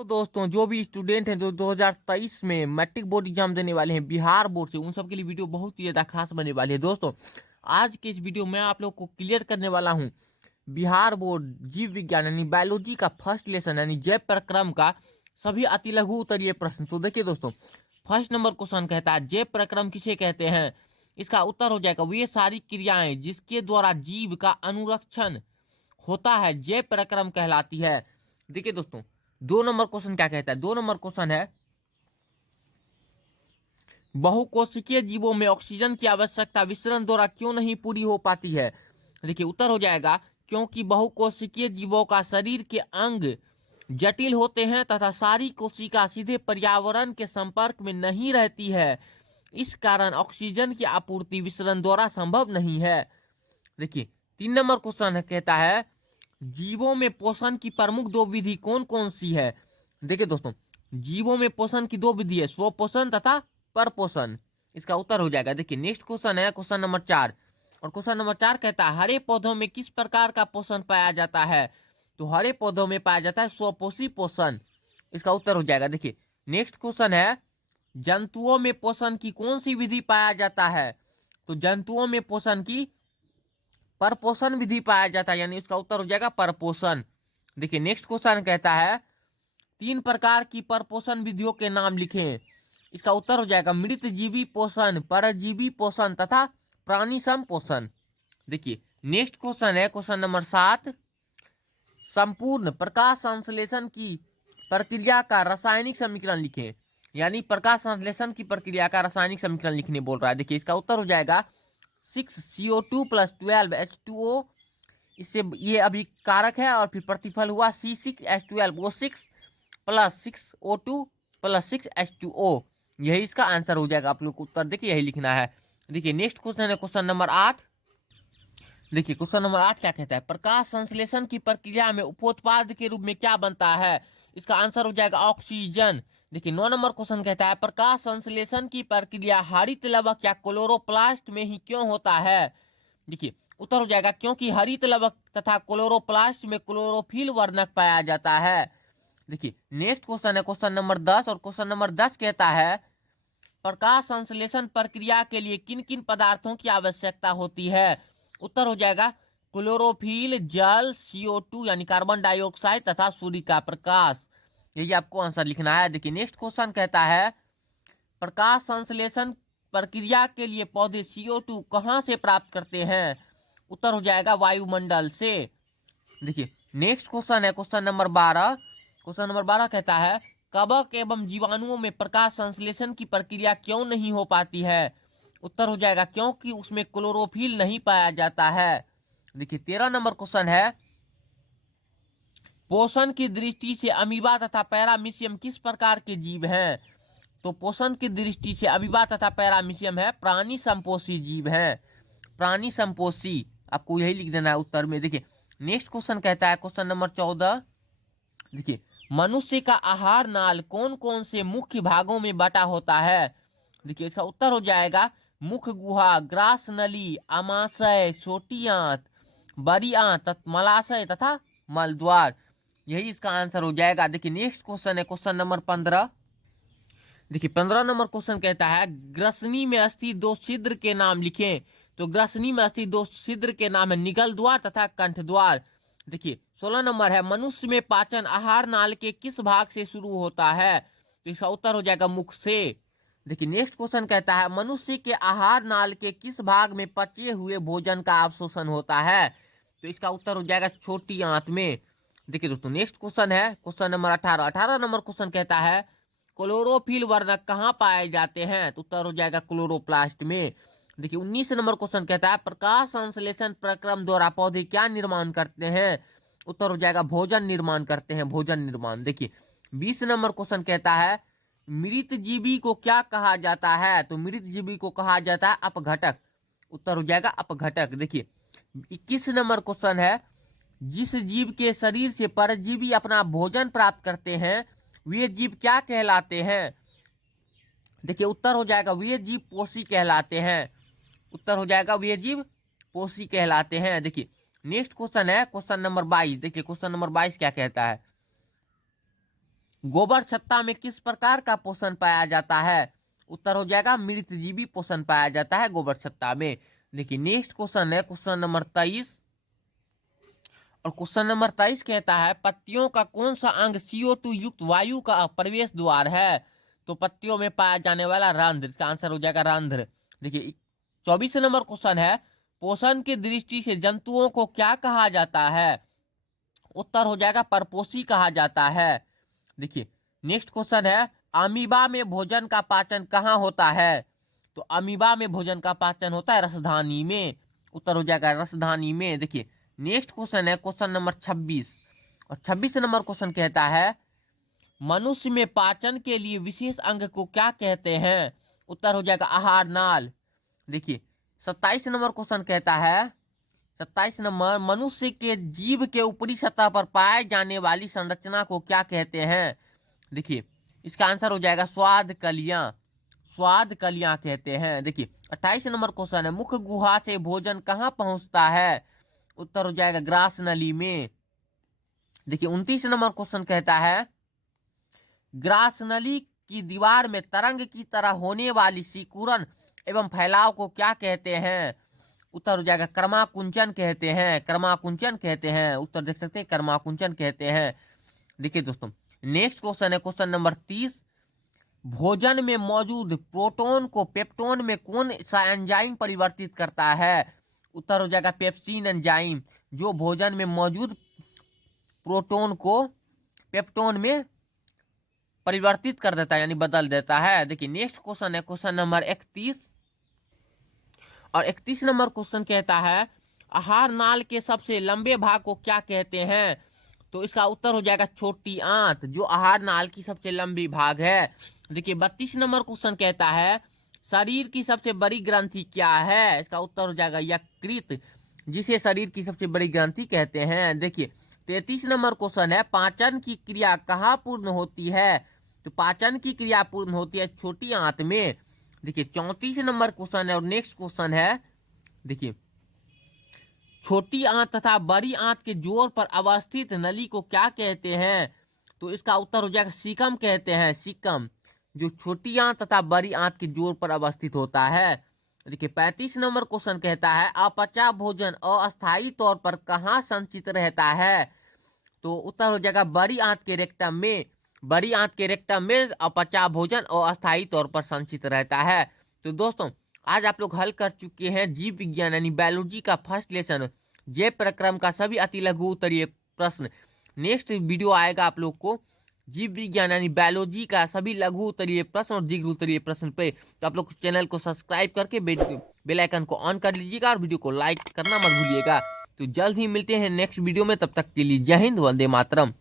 तो दोस्तों जो भी स्टूडेंट हैं जो 2023 में मैट्रिक बोर्ड एग्जाम देने वाले हैं बिहार बोर्ड से, उन सब के लिए वीडियो बहुत ही ज्यादा खास बनने वाली है। दोस्तों आज के इस वीडियो में आप लोग को क्लियर करने वाला हूं बिहार बोर्ड जीव विज्ञान यानी बायोलॉजी का फर्स्ट लेसन यानी जैव प्रक्रम का सभी अति लघु उत्तरीय प्रश्न। तो देखिए दोस्तों, फर्स्ट नंबर क्वेश्चन कहता है जैव प्रक्रम किसे कहते हैं। इसका उत्तर हो जाएगा वे सारी क्रियाएं जिसके द्वारा जीव का अनुरक्षण होता है जैव प्रक्रम कहलाती है। देखिए दोस्तों, 2 नंबर क्वेश्चन क्या कहता है। 2 नंबर क्वेश्चन है बहुकोशिकीय जीवों में ऑक्सीजन की आवश्यकता विसरण द्वारा क्यों नहीं पूरी हो पाती है। देखिए उत्तर हो जाएगा क्योंकि बहुकोशिकीय जीवों का शरीर के अंग जटिल होते हैं तथा सारी कोशिका सीधे पर्यावरण के संपर्क में नहीं रहती है। इस कारण ऑक्सीजन की आपूर्ति विसरण द्वारा संभव नहीं है। देखिए 3 नंबर क्वेश्चन कहता है जीवों में पोषण की प्रमुख 2 विधि कौन कौन सी है। देखिए दोस्तों, जीवों में पोषण की 2 विधि है, स्वपोषण तथा परपोषण। इसका उत्तर हो जाएगा। देखिए नेक्स्ट क्वेश्चन है क्वेश्चन नंबर 4, और क्वेश्चन नंबर 4 कहता है हरे पौधों में किस प्रकार का पोषण पाया जाता है। तो हरे पौधों में पाया जाता है स्वपोषी पोषण। इसका उत्तर हो जाएगा। देखिए नेक्स्ट क्वेश्चन है जंतुओं में पोषण की कौन सी विधि पाया जाता है। तो जंतुओं में पोषण की परपोषण विधि पाया जाता है, यानी इसका उत्तर हो जाएगा परपोषण। देखिए नेक्स्ट क्वेश्चन कहता है 3 प्रकार की परपोषण विधियों के नाम लिखें। इसका उत्तर हो जाएगा मृत जीवी पोषण, परजीवी पोषण तथा प्राणी संपोषण। देखिए नेक्स्ट क्वेश्चन है क्वेश्चन नंबर 7, संपूर्ण प्रकाश संश्लेषण की प्रक्रिया का रासायनिक समीकरण लिखें। यानी प्रकाश संश्लेषण की प्रक्रिया का रासायनिक समीकरण लिखने बोल रहा है। देखिए इसका उत्तर हो जाएगा 6CO2 + 12H2O। इससे ये अभी कारक है और फिर प्रतिफल हुआ C6H12O6 + 6O2 + 6H2O। यही इसका आंसर हो जाएगा। आप लोग को उत्तर देखिए यही लिखना है। देखिए नेक्स्ट क्वेश्चन है क्वेश्चन नंबर 8। देखिए क्वेश्चन नंबर 8 क्या कहता है प्रकाश संश्लेषण की प्रक्रिया में उपोत्पाद के रूप में क्या बनता है। इसका आंसर हो जाएगा ऑक्सीजन। देखिए 9 नंबर क्वेश्चन कहता है प्रकाश संश्लेषण की प्रक्रिया हरित लवक या क्लोरोप्लास्ट में ही क्यों होता है। देखिए उत्तर हो जाएगा क्योंकि हरित लवक तथा क्लोरोप्लास्ट में क्लोरोफिल वर्णक पाया जाता है। देखिए नेक्स्ट क्वेश्चन है क्वेश्चन नंबर 10, और क्वेश्चन नंबर 10 कहता है प्रकाश संश्लेषण प्रक्रिया के लिए किन किन पदार्थों की आवश्यकता होती है। उत्तर हो जाएगा क्लोरोफिल, जल, CO2 यानी कार्बन डाइऑक्साइड तथा सूर्य का प्रकाश। यही आपको आंसर लिखना है। देखिए नेक्स्ट क्वेश्चन कहता है प्रकाश संश्लेषण प्रक्रिया के लिए पौधे CO2 कहां से प्राप्त करते हैं। उत्तर हो जाएगा वायुमंडल से। देखिए नेक्स्ट क्वेश्चन है क्वेश्चन नंबर 12। क्वेश्चन नंबर 12 कहता है कवक एवं जीवाणुओं में प्रकाश संश्लेषण की प्रक्रिया क्यों नहीं हो पाती है। उत्तर हो जाएगा क्योंकि उसमें क्लोरोफिल नहीं पाया जाता है। देखिए 13 नंबर क्वेश्चन है पोषण की दृष्टि से अमीबा तथा पैरामीशियम किस प्रकार के जीव हैं। तो पोषण की दृष्टि से अमीबा तथा पैरामीशियम है प्राणी संपोषी जीव हैं। प्राणी संपोषी आपको यही लिख देना है उत्तर में। देखिए नेक्स्ट क्वेश्चन कहता है क्वेश्चन नंबर 14। देखिए मनुष्य का आहार नाल कौन कौन से मुख्य भागों में बटा होता है। देखिए इसका उत्तर हो जाएगा मुख गुहा, ग्रास नली, आमाशय, छोटी आंत, बड़ी आंत, मलाशय तथा मलद्वार। यही इसका आंसर हो जाएगा। देखिए नेक्स्ट क्वेश्चन है क्वेश्चन नंबर 15। देखिए 15 नंबर क्वेश्चन कहता है ग्रसनी में स्थित 2 छिद्र के नाम लिखें। तो ग्रसनी में स्थित 2 छिद्र के नाम है निगल द्वार तथा कंठ द्वार। देखिए 16 नंबर है मनुष्य में पाचन आहार नाल के किस भाग से शुरू होता है। तो इसका उत्तर हो जाएगा मुख से। देखिए नेक्स्ट क्वेश्चन कहता है मनुष्य के आहार नाल के किस भाग में पचे हुए भोजन का अवशोषण होता है। तो इसका उत्तर हो जाएगा छोटी आंत में। देखिए दोस्तों नेक्स्ट क्वेश्चन है क्वेश्चन नंबर 18। 18 नंबर क्वेश्चन कहता है क्लोरोफिल वर्णक कहाँ पाए जाते हैं। तो उत्तर हो जाएगा क्लोरोप्लास्ट में। देखिए 19 नंबर क्वेश्चन कहता है प्रकाश संश्लेषण प्रक्रम द्वारा पौधे क्या निर्माण करते हैं। उत्तर हो जाएगा भोजन निर्माण करते हैं, भोजन निर्माण। देखिए 20 नंबर क्वेश्चन कहता है मृत जीवी को क्या कहा जाता है। तो मृत जीवी को कहा जाता है अपघटक। उत्तर हो जाएगा अपघटक। देखिए 21 नंबर क्वेश्चन है जिस जीव के शरीर से परजीवी अपना भोजन प्राप्त करते हैं वे जीव क्या कहलाते हैं। देखिए उत्तर हो जाएगा वे जीव पोषी कहलाते हैं। उत्तर हो जाएगा वे जीव पोषी कहलाते हैं। देखिए नेक्स्ट क्वेश्चन है क्वेश्चन नंबर 22। देखिए क्वेश्चन नंबर 22 क्या कहता है गोबर छत्ता में किस प्रकार का पोषण पाया जाता है? उत्तर हो जाएगा मृतजीवी पोषण पाया जाता है गोबर छत्ता में। देखिए नेक्स्ट क्वेश्चन है क्वेश्चन नंबर 23, और क्वेश्चन नंबर 23 कहता है पत्तियों का कौन सा अंग CO2 युक्त वायु का प्रवेश द्वार है? तो पत्तियों में पाया जाने वाला रंध्र, इसका आंसर हो जाएगा रंध्र। देखिए 24 नंबर क्वेश्चन है पोषण की दृष्टि से जंतुओं को क्या कहा जाता है? उत्तर हो जाएगा परपोषी कहा जाता है। देखिए नेक्स्ट क्वेश्चन है अमीबा में भोजन का पाचन कहाँ होता है? तो अमीबा में भोजन का पाचन होता है रसधानी में। उत्तर हो जाएगा रसधानी में। देखिए नेक्स्ट क्वेश्चन है क्वेश्चन नंबर 26, और 26 नंबर क्वेश्चन कहता है मनुष्य में पाचन के लिए विशेष अंग को क्या कहते हैं? उत्तर हो जाएगा आहार नाल। देखिए 27 नंबर क्वेश्चन कहता है 27 नंबर मनुष्य के जीभ के ऊपरी सतह पर पाए जाने वाली संरचना को क्या कहते हैं? देखिए इसका आंसर हो जाएगा स्वाद कलियां, स्वाद कलियां कहते हैं। देखिए 28 नंबर क्वेश्चन है मुख गुहा से भोजन कहाँ पहुंचता है? उत्तर हो जाएगा ग्रास नली में। देखिए 29 नंबर क्वेश्चन कहता है ग्रास नली की दीवार में तरंग की तरह होने वाली सिकुड़न एवं फैलाव को क्या कहते हैं? उत्तर हो जाएगा कर्माकुंचन कहते हैं, कर्माकुंचन कहते हैं। उत्तर देख सकते हैं कर्माकुंचन कहते हैं। देखिए दोस्तों नेक्स्ट क्वेश्चन है क्वेश्चन नंबर 30, भोजन में मौजूद प्रोटोन को पेप्टोन में कौन सा एंजाइम परिवर्तित करता है? उत्तर हो जाएगा पेप्सिन एंजाइम, जो भोजन में मौजूद प्रोटोन को पेप्टोन में परिवर्तित कर देता है यानी बदल देता है। देखिए नेक्स्ट क्वेश्चन है क्वेश्चन नंबर 31, और 31 नंबर क्वेश्चन कहता है आहार नाल के सबसे लंबे भाग को क्या कहते हैं? तो इसका उत्तर हो जाएगा छोटी आंत, जो आहार नाल की सबसे लंबी भाग है। देखिए 32 नंबर क्वेश्चन कहता है शरीर की सबसे बड़ी ग्रंथि क्या है? इसका उत्तर हो जाएगा यकृत, जिसे शरीर की सबसे बड़ी ग्रंथि कहते हैं। देखिए 33 नंबर क्वेश्चन है पाचन की क्रिया कहाँ पूर्ण होती है? तो पाचन की क्रिया पूर्ण होती है छोटी आंत में। देखिए 34 नंबर क्वेश्चन है, और नेक्स्ट क्वेश्चन है देखिए छोटी आंत तथा बड़ी आंत के जोड़ पर अवस्थित नली को क्या कहते हैं? तो इसका उत्तर हो जाएगा सीकम कहते हैं, सीकम, जो छोटी आंत तथा बड़ी आंत के जोड़ पर अवस्थित होता है। देखिए 35 नंबर क्वेश्चन कहता है अपचा भोजन अस्थायी तौर पर कहाँ संचित रहता है? तो उत्तर हो जाएगा बड़ी आंत के रेक्टम में, बड़ी आंत के रेक्टम में अपचा भोजन अस्थायी तौर पर संचित रहता है। तो दोस्तों आज आप लोग हल कर चुके हैं जीव विज्ञान यानी बायोलॉजी का फर्स्ट लेसन जैव प्रक्रम का सभी अति लघु उत्तरीय प्रश्न। नेक्स्ट वीडियो आएगा आप लोग को जीव विज्ञान यानी बायोलॉजी का सभी लघु उत्तरीय प्रश्न और दीर्घ उत्तरीय प्रश्न पे। तो आप लोग चैनल को सब्सक्राइब करके बेल आइकन को ऑन कर लीजिएगा और वीडियो को लाइक करना मत भूलिएगा। तो जल्द ही मिलते हैं नेक्स्ट वीडियो में, तब तक के लिए जय हिंद, वंदे मातरम।